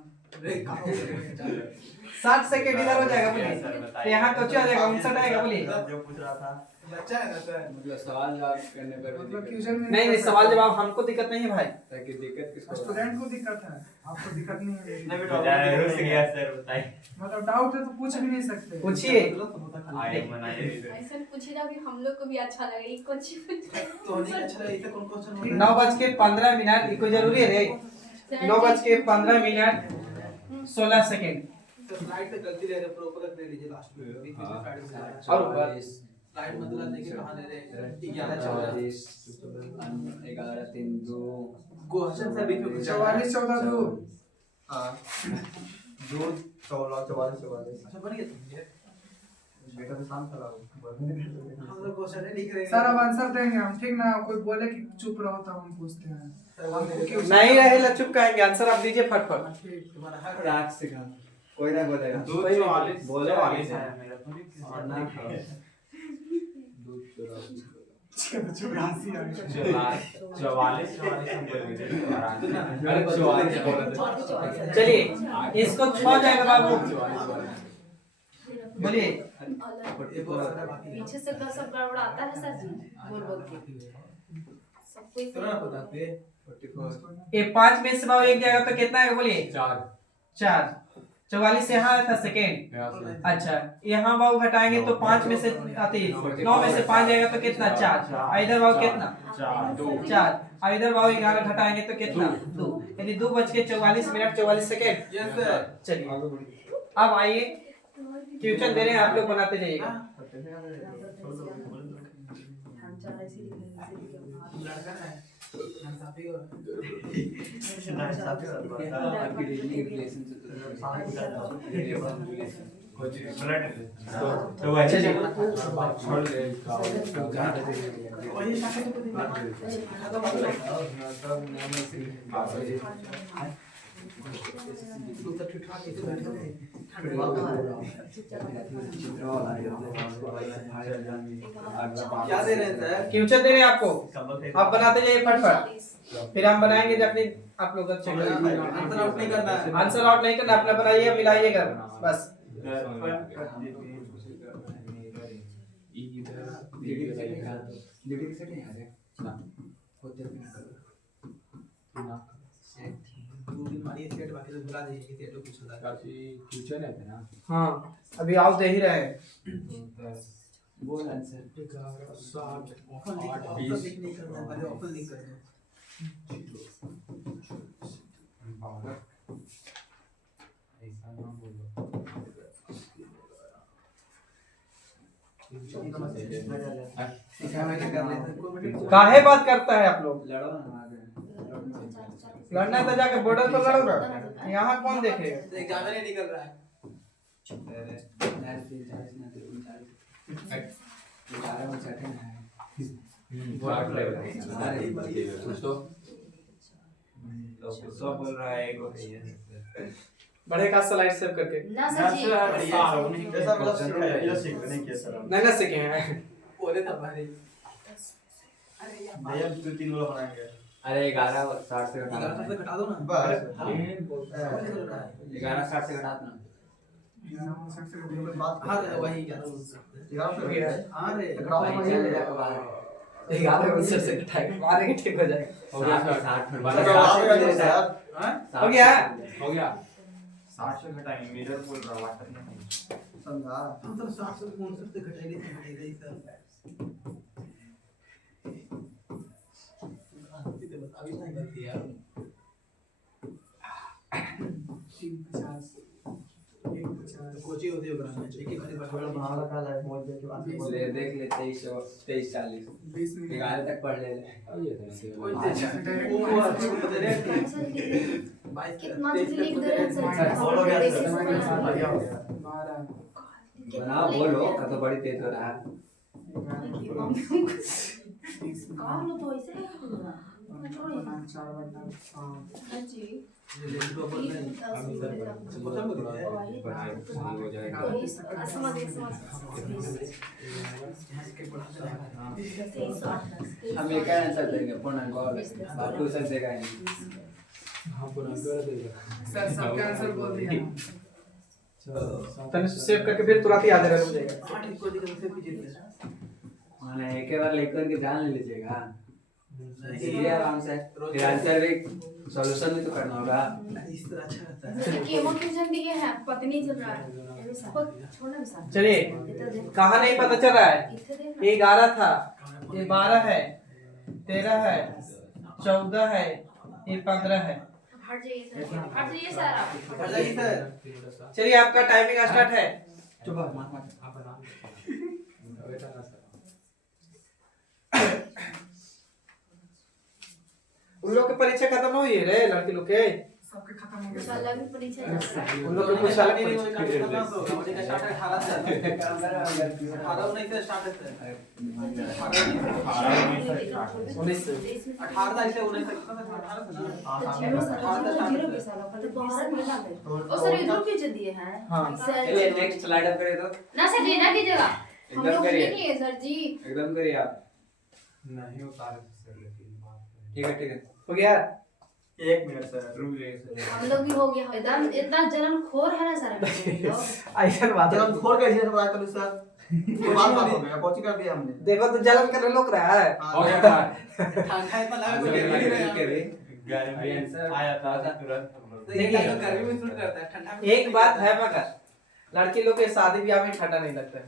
60 सेकेंड इधर हो जाएगा, बोलिए। तो यहाँ तो क्या आ जाएगा? 59 आएगा, बोलिए। जो पूछ रहा था बच्चा है ना सर, मतलब सवाल जवाब करने पर मतलब फ्यूचर में नहीं नहीं, सवाल जवाब हमको दिक्कत नहीं है भाई। ताकि दिक्कत किसको हो? स्टूडेंट को दिक्कत है, आपको दिक्कत नहीं है। नहीं बेटा रुक गया सर, बताइए। मतलब डाउट है तो पूछ भी नहीं सकते। पूछिए। आए मनाइए ऐसा पूछिएगा भी, हम लोग को भी अच्छा लगे। एक कुछ तो नहीं अच्छा लगा, इसे कौन क्वेश्चन 9:15 ये कोई जरूरी है रे? 9:15 16 सेकेंड। तो स्लाइड पे गलती ले रहे, प्रॉपर रख लीजिए लास्ट में, बीच में स्लाइड में जा रहा है। और ऊपर स्लाइड मतलब देखिए कहां ले रहे 11 11 3 2 क्वेश्चन सर बीच में 44 14 2। हां 2 14 44 अच्छा बन गया तुम बेटा तो शाम चला हम लोग क्वेश्चन लिख रहे हैं सर अब आंसर देंगे हम, ठीक ना? कोई बोले कि चुप रहो तो हम पूछते हैं। हमको क्यों नहीं रहेगा, चुप कहेंगे। आंसर आप दीजिए फटफट। ठीक। तुम्हारा हक राख से का कोई ना बोलेगा 244 बोले वाली है मेरा तो नहीं और ना खाओ। 84 आ गया। 44 चलिए, इसको 6 जाएगा बाबू, बोलिए। ये बहुत सारा बाकी है। पीछे से तो सब गड़बड़ाता है सर जी, बोल बोल के सब कोई तो ना पता पे 44 ये 5 में से बाबू 1 जाएगा तो कितना आएगा, बोलिए? 4 44 यहाँ आया था सेकेंड। अच्छा, यहाँ बाबू घटाएंगे तो 5 में से आती 9 में से 5 जाएगा तो कितना? 4। इधर बाबू कितना? 4। और इधर बाबू 11 घटाएंगे तो कितना? 2। यदि 2 बज के 44 मिनट 44 सेकेंड। Yes sir. चलिए अब आइए, क्वेश्चन दे रहे हैं, आप लोग बनाते जाइएगा। लड़का है नासाफी को आपकी रीजनिंग रिलेशन से तो अच्छा जी। छोड़ दे वही शाखा तो तो ठीक ठाक इसे बैठे थे क्या दे रहे हैं सर? क्वेश्चन दे रहे हैं आपको, आप बनाते जाइए फटफट, फिर हम बनाएंगे जब अपनी आप लोग चेक आंसर आउट नहीं करना है। आंसर आउट नहीं करना, अपना बनाइए मिलाइएगा बस। दो दिन मारिए सेट, बाकी तो भुला दीजिए कि सेट कुछ होता है। हाँ अभी आओ दे ही रहे हैं। बोल आंसर 8 20 नहीं करना है, पहले ऑफर लिंक कर दो। ऐसा ना बोलो काहे बात करता है आप लोग? लड़ो ना आगे लड़ना तो जाके बॉर्डर पर लड़ोगा, यहाँ कौन देखेगा? तो एग्जाम नहीं निकल रहा है। सब बोल रहा है एगो है बड़े का स्लाइड सेव करके ना सर जी। जैसा मतलब सीखा नहीं किया सर नहीं सीखे हैं। बोले था भाई। नहीं, हम 2-3 वाला बनाएंगे। अरे 11:60 से घटा 11 से घटा दो ना। बस 11:60 से घटा दो ना। हाँ रे वही 11 बोल सकते हैं। 11 से हाँ रे चल जाएगा बाहर। 11 से घटाएगा मारेंगे ठीक हो जाएगा। हो गया 60 फिर चलो आप भी बैठो सर। हाँ हो गया? हो गया 60 से घटाएंगे मेजर बोल रहा वाटर नहीं समझा। हम तो 60 से 59 से घटाएंगे सर। इतने बता भी नहीं करती यार। 350 150 कोची होती है बनाना चाहिए कि खाली थोड़ा भाव का लाइफ मोड देख के बात बोल ले देख ले 23 40 20 मिनट 11 तक पढ़ ले कोई वो अच्छी बता रहे हैं कितना चीज लिख दे रहे हैं सर। हो गया बेसिक सर समझ में बढ़िया हो गया 12 बना बोलो का तो बड़ी तेज हो रहा है। कार लो तो ऐसे नहीं होगा। छोड़िए ना। 4 बटा 5 हाँ जी। ये ले लो बोल रहे हैं पसंद होती है हो जाएगा। समझ हम एक आंसर देंगे पूर्णांक और बाकी सर देगा नहीं। सर सबका आंसर बोल दिया तने सेव करके फिर तुरंत याद रहेगा रुक जाएगा। 8 इसको दिखा से पीछे माने एक बार लेकर के जान ले लीजिएगा ये आराम से फिर आंसर भी सॉल्यूशन भी तो करना होगा। इस तरह अच्छा रहता है। केमो ट्यूशन दिए हैं पत्नी चल रहा है। छोड़ना भी साथ। चलिए कहाँ नहीं पता चल रहा है। ये 11 था, ये 12 है, 13 है, 14 है, ये 15 है। हट जाइए सर। हट जाइए सर आप। हट जाइए सर। चलिए आपका टाइमिंग स्टार्ट है। चुप आप उन लोग की परीक्षा खत्म हो गई रे लड़की लोग के। सबके खत्म हो गया इंशाल्लाह भी परीक्षा जाता है। उन लोग की कुछ अलग नहीं परीक्षा। नहीं वो तो हमारे का स्टार्ट 18 से 18 नहीं से स्टार्ट है 19 से। 18 तारीख से 19 तक 18 से ना ओ सर इधर खींच दिए हैं। हाँ। चलिए नेक्स्ट स्लाइड अप करिए तो ना सर ये ना कीजिएगा। हम एकदम लोग करिए। नहीं है सर जी। एकदम करिए आप। नहीं उतारे सर लेकिन बात ठीक है हो गया? 1 मिनट सर रुक जाइए सर। हम लोग भी हो गया एकदम इतना जलन खोर है ना सर हम लोग। ऐसा बात है। हम खोल कैसे बात करूं सर ये बात हो गया कोचिंग कर दिया हमने देखो तो जलन करने लोग रहा है। हो गया ठंडा इतना लगा आंसर कोई के नहीं भी रहा। गर्मी आंसर आया था तुरंत देखिए गर्मी में सूट करता है ठंडा में एक बात है मगर लड़की लोग के शादी ब्याह में ठंडा नहीं लगता है।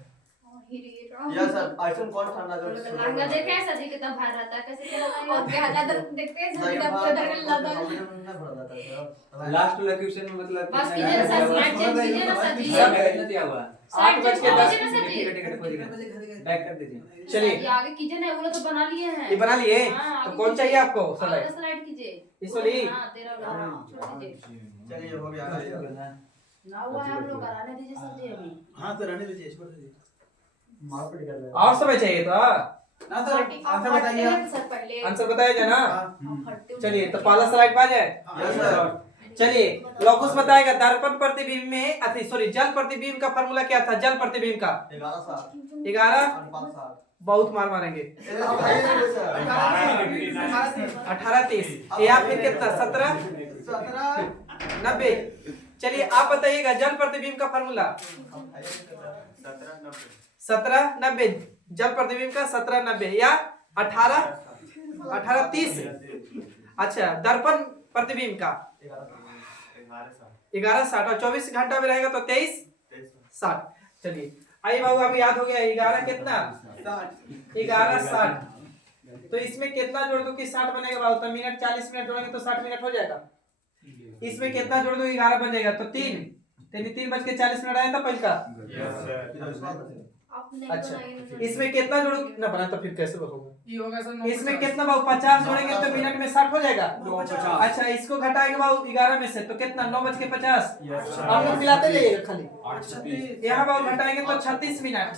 या सर आइसक्रीम कौन ठंडा जो लहंगा देखे हैं सर जी कितना भार रहता है कैसे क्या लगाएंगे और क्या ज्यादा देखते हैं सर जी आपको इधर का लगा लास्ट लोकेशन में मतलब बस कीजिए ना सर स्लाइड चेंज कीजिए ना सर जी सब कितना दिया हुआ 8:10 कीजिए ना सर जी बैक कर दीजिए चलिए ये आगे कीजिए ना वो लोग तो बना लिए हैं ये बना लिए हाँ, तो आगे कौन कीजिए। चाहिए आपको आगे स्लाइड? स्लाइड कीजिए इस वाली? हां तेरा वाला छोड़ दीजिए चलिए हो गया ना हुआ है आप लोग कराने दीजिए सर जी अभी हां तो रहने दीजिए छोड़ दीजिए मारपीट कर रहे और समय चाहिए तो ना तो आंसर बताइए आप। सर पहले आंसर बताया जाए ना। हम फटते हुए- चलिए तो पहला स्लाइड पा जाए। यस सर चलिए लॉकुस बताएगा दर्पण प्रतिबिंब में जल प्रतिबिंब का फार्मूला क्या था? जल प्रतिबिंब का 11 साल 11 5 साल बहुत मार मारेंगे। 18 30 या फिर कितना 17 90। चलिए आप बताइएगा जल प्रतिबिंब का फार्मूला 17 90 जल प्रतिबिंब का 17 90 या 18 30। अच्छा दर्पण प्रतिबिंब का 11 60 और 24 घंटा में रहेगा तो 23 60। चलिए आइए बाबू अब याद हो गया 11 कितना 11 60 तो इसमें कितना जोड़ दो कि 60 बनेगा बाबू? तो मिनट 40 मिनट जोड़ेंगे तो 60 मिनट हो जाएगा। इसमें कितना जोड़ दो 11 बन जाएगा तो 3 3:40 आया था पहले का। आप नहीं अच्छा बनाइए ना। इसमें कितना जोड़ो ना बना तो फिर कैसे होगा? ये होगा सर 9 इसमें कितना बाबू 50 जोड़ेंगे तो मिनट में 60 हो जाएगा। 9:50 अच्छा इसको घटाएंगे बाबू 11 में से तो कितना 9:50। हम लोग मिलाते जाइएगा खाली। यहाँ बाबू घटाएंगे तो 36 मिनट।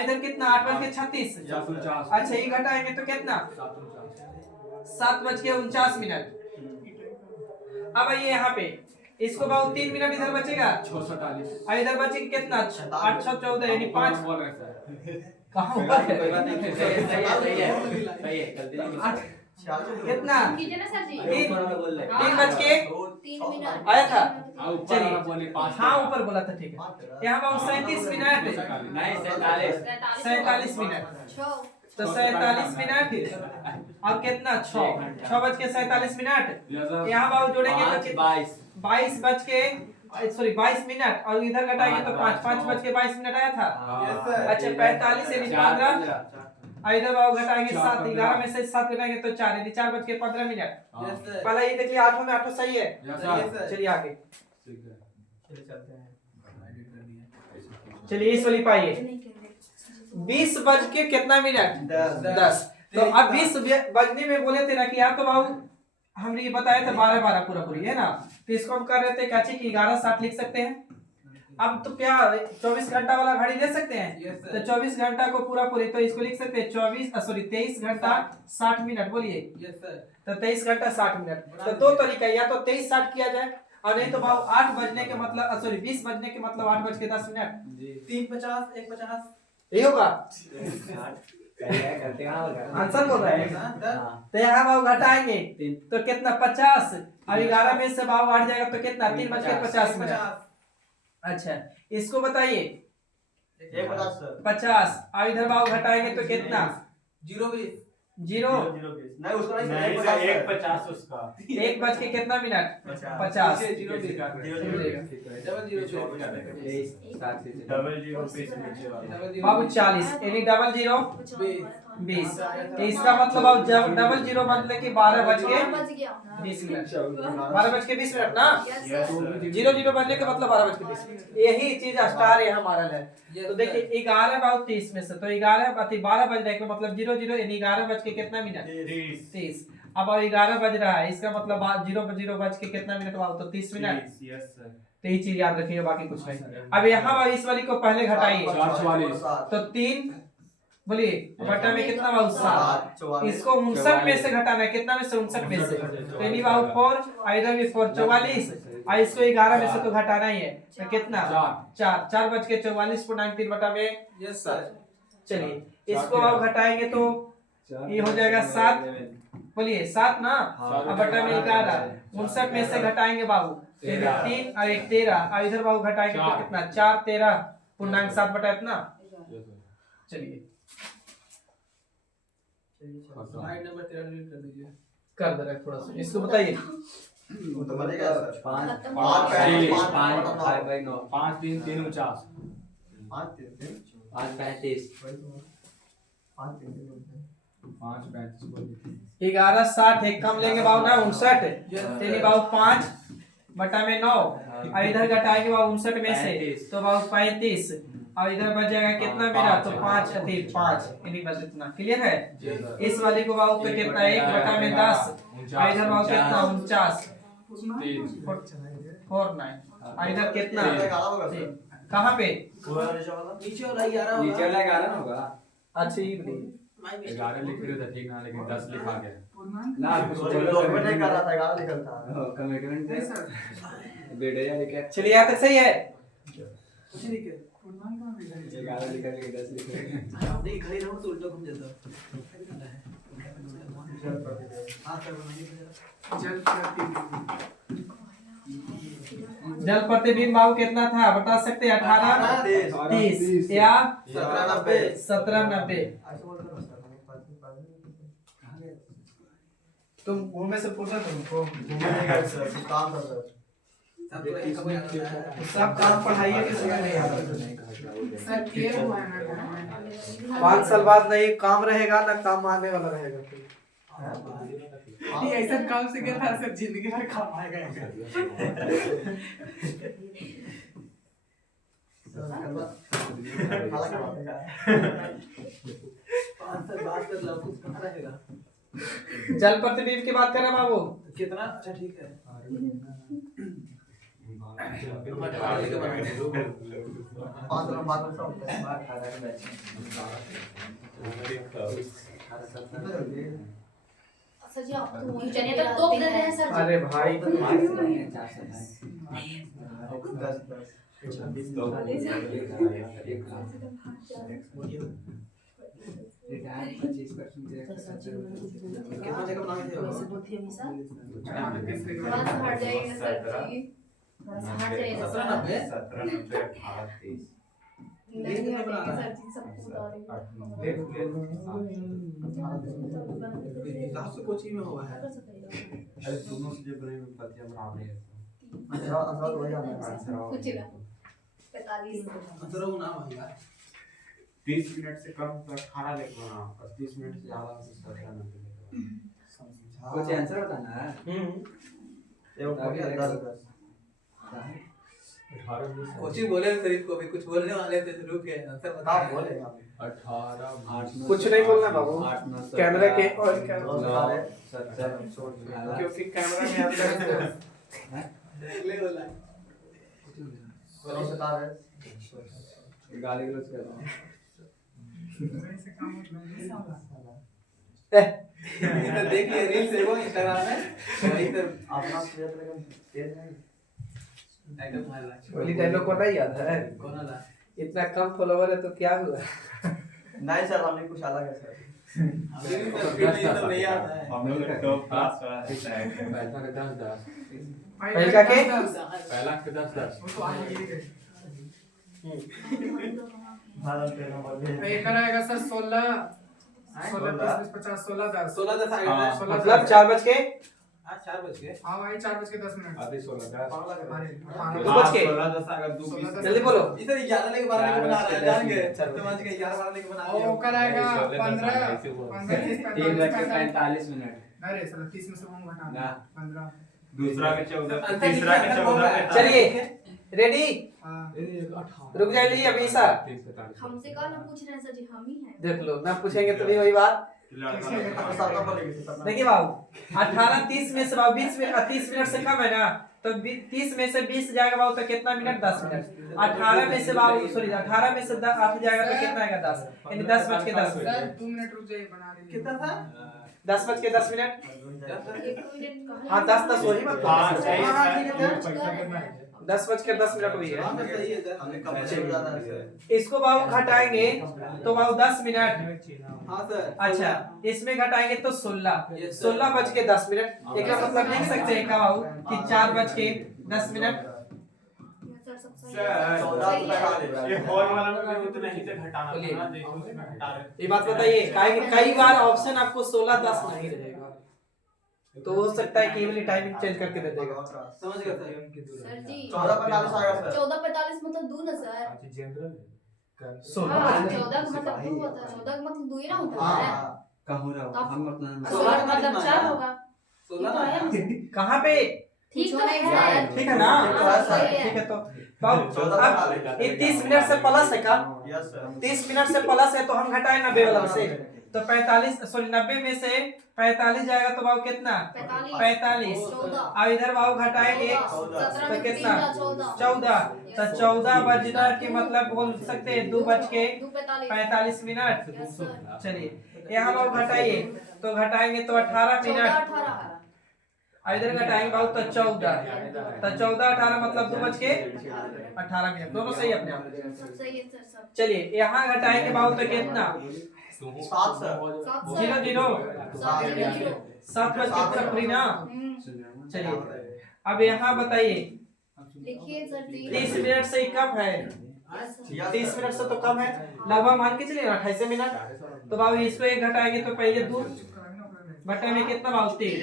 इधर कितना 8:36। अच्छा ये घटाएंगे तो कितना 7:49 मिनट। अब आइए यहाँ पे इसको बाबू 3 मिनट इधर बचेगा 640 और इधर बचेगा कितना 814 यानी 5 बोल रहे सर कहाँ हुआ है? कोई बात नहीं सही है गलती नहीं कितना कीजिए ना सर जी। 3:03 आया था। चलिए हाँ ऊपर बोला था ठीक है। यहाँ बाबू 37 मिनट नहीं 47 मिनट तो 47 मिनट और कितना 6:47 मिनट यहाँ बाबू जोड़ेंगे तो 22 मिनट और इधर घटाएंगे तो 5:22 मिनट आया था। अच्छा 45 यानी 15 और इधर बाबू घटाएंगे 7 11 में से 7 घटाएंगे तो 4 यानी 4:15 मिनट। पहला ये देख लिया 8 में 8 सही है। चलिए आगे चलिए इस वाली पाइए 20 बज के कितना मिनट 10 तो अब 20 बजने में बोले थे ना कि यहाँ तो बाबू हमने ये बताया था 12 पूरा पूरी है ना तो इसको हम कर रहे थे कैसे कि 11:60 लिख सकते हैं। अब तो क्या 24 घंटा वाला घड़ी ले सकते हैं तो 24 घंटा को पूरा पूरी तो इसको लिख सकते हैं 23 घंटा 60 मिनट बोलिए तो 23 घंटा 60 मिनट तो दो तरीका या तो 23:60 किया जाए और नहीं तो भाव 8 बजने के मतलब 20 बजने के मतलब 8:10 मिनट 3:50 1:50 यही होगा आंसर बोल रहे हैं तो यहाँ भाव घटाएंगे तो कितना 50 और 11 में से भाव हट जाएगा तो कितना 3:50 मिनट। अच्छा इसको बताइए 50 और इधर भाव घटाएंगे तो कितना 0:20 जीरो नहीं उसको नहीं 1:50 उसका 1 बज के कितना मिनट 50 बाबू 40 यानी 00 20 तो इसका मतलब अब जब 00 बजने के 12:20 मिनट 12:20 मिनट ना 00 बजने के मतलब 12:20 यही चीज स्टार यहाँ मारल है। तो देखिए 11:30 में से तो 12 बजने के मतलब 00 यानी 11 बज के कितना मिनट 30 अब 11 बज रहा है इसका मतलब 0 बज के कितना मिनट बाबू तो 30 मिनट। तो ये चीज याद रखिएगा बाकी कुछ नहीं। अब यहाँ इस वाली को पहले घटाइए तो 3 बोलिए बटा में कितना बाबू 7 इसको 59 में से घटाना है कितना में से 59 में से तो यानी बाबू 4 इधर भी 4 44 और इसको 11 में से तो घटाना ही है तो कितना 4:44 पूर्णांक 3 बटा में। चलिए इसको अब घटाएंगे तो ये हो जाएगा 7 बोलिए 7 ना अब बटा में 11 59 में से घटाएंगे बाबू 3 और 1 13 और इधर बाबू घटाएंगे तो कितना 4 13 पूर्णांक 7 बटा इतना। चलिए स्लाइड नंबर 13 डिलीट कर दीजिए कर दे रहे थोड़ा सा इसको बताइए वो तो बनेगा सर 5 11:60 एक कम लेंगे बाबू ना 59 तेरी बाबू 5 बटा में 9 और इधर घटाएंगे बाबू 59 में से तो बाबू 35 और इधर बच जाएगा कितना मेरा तो 5 यानी बस इतना। क्लियर है इस वाली को बाबू तो कितना 1 बटा में 10 और इधर बाबू कितना 49 और इधर कितना कहाँ पे नीचे वाला 11 नीचे वाला 11 होगा। अच्छा ये 11 लिख रहे थे ठीक ना लेकिन 10 लिखा गया ना कुछ डॉक्यूमेंट नहीं कर रहा था 11 लिखा था कमिटमेंट है बेटे यार क्या चलिए यहाँ तक सही है। कुछ नहीं के 11 लिखा के 10 लिखा नहीं खड़े रहो तो उल्टा घूम जाता हां सर बनाइए जल प्रतिबिंब बाबू कितना था बता सकते हैं 18 30 या 1790 तुम घूमे से पूछा तुमको काम था सर सब काम पढ़ाइए कि नहीं आता सर ये हुआ है ना 5 साल बाद नहीं काम रहेगा ना काम आने वाला रहेगा। ये ऐसा काम से गया था सर जिंदगी भर काम आएगा जल प्रतिबिंब की बात कर रहे हैं बाबू कितना अच्छा ठीक है सर जी आप तो वही चलिए तो दो दे रहे हैं सर जी। अरे भाई रिटायर 25% के कितना जगह बनाए थे थोड़ा सा हट जाइएगा सर जी, थोड़ा सा हट जाइएगा सर। 17, 90, 18, 30। नहीं हटेंगे सर जी, सब पूरा सात सौ कोचिंग में हुआ है। अरे दोनों से जो बने में पतिया बना रहे हैं कुछ ना 45 अंतरों ना होगा। 30 मिनट से कम तो 18 लेके बना और 30 मिनट से ज्यादा तो 17 मिनट कुछ आंसर बताना है। एवं हो गया 10 18 कोचिंग बोले शरीफ को भी कुछ बोलने वाले थे तो रुक गए, आंसर बता आप बोलेगा 18 कुछ नहीं बोलना बाबू, कैमरा के और क्योंकि क्योंकि कैमरा में आप लोग ले बोला बोलो 17 गाली गलौज कर रहा हूँ। इधर देख लिए रील से वो इंस्टाग्राम में और इधर अपना तेज नहीं एकदम मार रहा है। वही डायलॉग को नहीं याद है। कौन वाला? इतना कम फॉलोवर है तो क्या हुआ? नहीं सर, हमने कुछ अलग है सर। अभी भी सर ये तो नहीं आता है। हम लोग टॉप क्लास पहला के 10 10 पहला के पहला के 10 10 भारत के नंबर भी ये कराएगा सर 16 16 30 50 16 10 16 10 आ गया हाँ। है। मतलब 4 बज के हाँ 4 बज गए। हाँ भाई 4:10 आधे 16 10 हमारे दो बज के 16 10 अगर 2 20 जल्दी बोलो। इधर 11 लेके 12 लेके बना रहा है, जान गए। समझ गए 11 12 लेके बना वो दिया। कराएगा 15 ऐसे हुआ। 15 30 3 बज के 45 45 मिनट। नहीं रे सर 30 में से हम घटा ना। 15 दूसरा के 14 अंतर तीसरा के अंतर बोल 14 रहा है। चलिए रेडी, हाँ रुक जाइए अभी सर। हमसे कौन पूछ रहे हैं सर जी, हम ही हैं। देख लो ना, पूछेंगे तो भी वही बात। सबका बोलेगी सर। देखिए बाबू 18 30 में से बाबू 20 मिनट 30 मिनट से कम है ना, तो 30 में से 20 जाएगा बाबू तो कितना मिनट? 10 मिनट। 18 में से बाबू सॉरी 18 में से 8 जाएगा तो कितना आएगा? 10, यानी 10 बज के 10 सर मिनट। 2 मिनट रुक जाइए, बना रही है। कितना था? 10 बज के 10 मिनट। 1 मिनट कहा। हाँ 10 10 वही मत हाँ, बोलो। सही हाँ, है। ठीक है, पैसा कितना है? 10 बज के 10 मिनट हुई है। हाँ, सही है सर। हमने कम से ज्यादा है सर। इसको बाबू घटाएंगे तो बाबू 10 मिनट। हाँ सर। अच्छा इसमें घटाएंगे तो 16 बज के 10 मिनट। एक मतलब लिख सकते हैं का बाबू कि 4 बज के 10 मिनट। सर सब सही सर, है। 14 सही है। घटा देगा। ये हॉल वाला में तो नहीं से घटाना बोलिए। था ना, देखो उसमें घटा रहे। ये बात बताइए, कई बार ऑप्शन आपको 16 10 नहीं रहेगा, तो हो सकता है कि ये टाइमिंग चेंज करके दे देगा। समझ गया सर। सर जी 14:45 आएगा सर। 14:45 मतलब दू ना सर। अच्छा जनरल है। 16 हाँ 14 का मतलब दू होता है, 14 का मतलब दू ही ना होता है। हाँ का हो रहा है हम मतलब 16 का मतलब 4 होगा। 16 ना। कहाँ पे? ठीक तो है सर। ठीक है ना? ठीक है तो बाबू 14 अब ये 30 मिनट से प्लस है का? Yes sir. 30 मिनट से प्लस है तो हम घटाए 90 वाला से, तो 45 सॉरी 90 में से 45 जाएगा तो बाबू कितना? 45। 14 अब इधर बाबू घटाएंगे 17 तो में कितना? 14 14। तो 14 बजना के मतलब बोल सकते हैं 2 बज के 2:45 45 मिनट। Yes sir. चलिए यहाँ बाबू घटाइए तो घटाएंगे तो 18 मिनट। 18 और इधर घटाएंगे बाबू तो 14, तो 14 18 मतलब 2 बज के 18 मिनट, दोनों सही अपने आप। सब सही है सर सब। चलिए यहाँ घटाएंगे बाबू तो कितना? 7 सर। 0 0 7 बज के पूरा पूरी ना। चलिए अब यहाँ बताइए लिखिए सर जी। 30 मिनट से कम है, 30 मिनट से तो कम है, लगभग मान के चलिए 28 मिनट। तो बाबू इसको एक घटाएंगे तो पहले 2 बटे में कितना बाबू 3,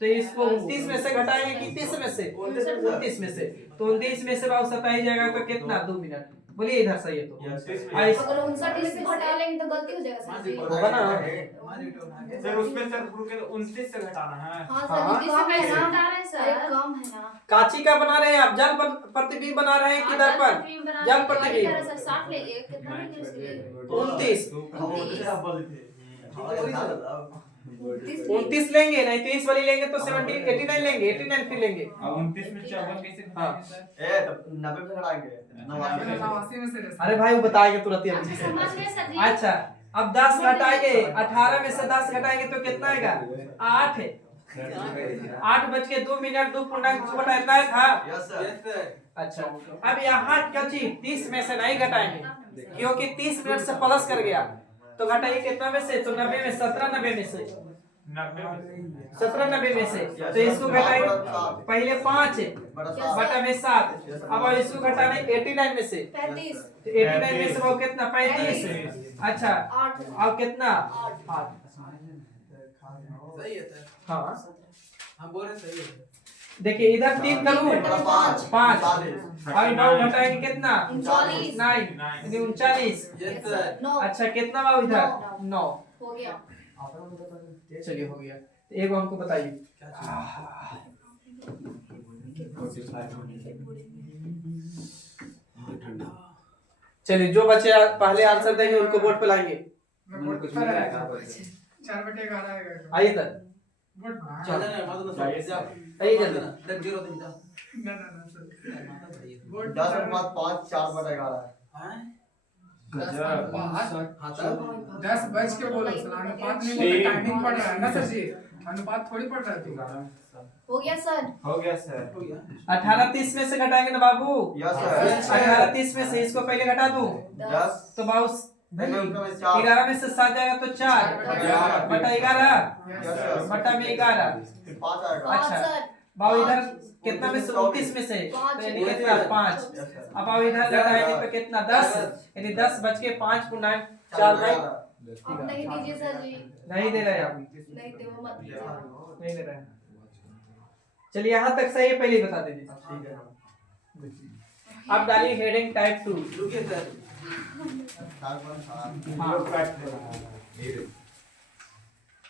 तो इसको 29 में से घटाएंगे कि 30 में से? 29 में से, तो 29 में से बाबू 27 जाएगा तो कितना? 2 मिनट। बोलिए इधर सही है तो अगर 59 से घटा लेंगे तो गलती हो जाएगा सर जी। होगा ना? सर उसमें सर रुक के 29 से घटाना है। हाँ हाँ। सर कम है ना, बता रहे हैं सर कम है ना। काची का बना रहे हैं आप? जल प्रतिबिंब बना रहे हैं कि दर्पण? जल प्रतिबिंब। सर 60 लेंगे कितना लेंगे इसलिए? 29 हम उनसे आप बोल थे। 29 लेंगे, नहीं 23 वाली लेंगे तो 70 89 लेंगे, 89 फिर लेंगे। अब 29 में 54 कैसे घटाएंगे सर? ए तो 90 में घटाएंगे। 89 में से अरे भाई वो बताएंगे तुरंत ही अच्छा अभी। समझ गए सर जी। अच्छा अब 10 घटाएंगे, 18 में से 10 घटाएंगे तो कितना आएगा? 8 है। 8 बज के 2 मिनट 2 पूर्णांक 2 बटा इतना था। Yes sir. Yes sir. अच्छा अब यहाँ क्या चीज 30 में से नहीं घटाएंगे क्योंकि 30 मिनट से प्लस कर गया, तो घटाइए कितना में से, तो 90 में 17 90 में से 17 90 में से, तो इसको घटाएंगे पहले 5 बटा में 7, अब इसको घटाने 89 में से 35 तो 89 में से वो कितना 35, अच्छा 8 अब कितना 8, सही है सर। हाँ हम बोल रहे सही है। देखिए इधर 3 करूँ 5 अब 9 घटाएंगे कितना 39 9 यानी 39, यस सर। 9 अच्छा कितना हुआ इधर 9, हो गया। चलिए हो गया। एक हमको बताइए चलिए जो बच्चे पहले आंसर देंगे उनको बोर्ड पे लाएंगे। कुछ मिल रहा है क्या? 4/11 आएगा। आइए सर चल ना माता ना जाइए जाओ। आइए जल्दी। देख जीरो दिन जाओ। ना सर। माता भाई। 10 के बाद 5 4/11 हैं? गजब। हाँ तब 10 बज के बोलो सर, अनुपात नहीं बोलो, टाइमिंग पढ़ रहा है ना सर जी, अनुपात थोड़ी पढ़ रहा है तू। हो गया सर। हो गया सर। हो गया। 18 30 में से घटाएंगे ना बाबू, यस सर 18 30 में से इसको पहले घटा दूं 10 तो बाबू नहीं उनका में 4 11 में से 7 जाएगा तो 4 बटा 11 यस सर बटा में 11, फिर 5 आएगा पाँच अच्छा। सर। बाबू इधर कितना में से 29 में से तो यानी कितना 5, यस सर अब बाबू इधर घटाएंगे तो कितना 10 यानी 10 बच के 5 को 9 4 भाई अब नहीं दीजिए सर जी। नहीं दे रहे आप, नहीं दे वो मत दीजिए। नहीं दे रहे हैं। चलिए यहाँ तक सही है, पहले ही बता दीजिए। ठीक है अब डालिए हेडिंग टाइप 2। रुकिए सर। सात हाँ काट दे रहा है।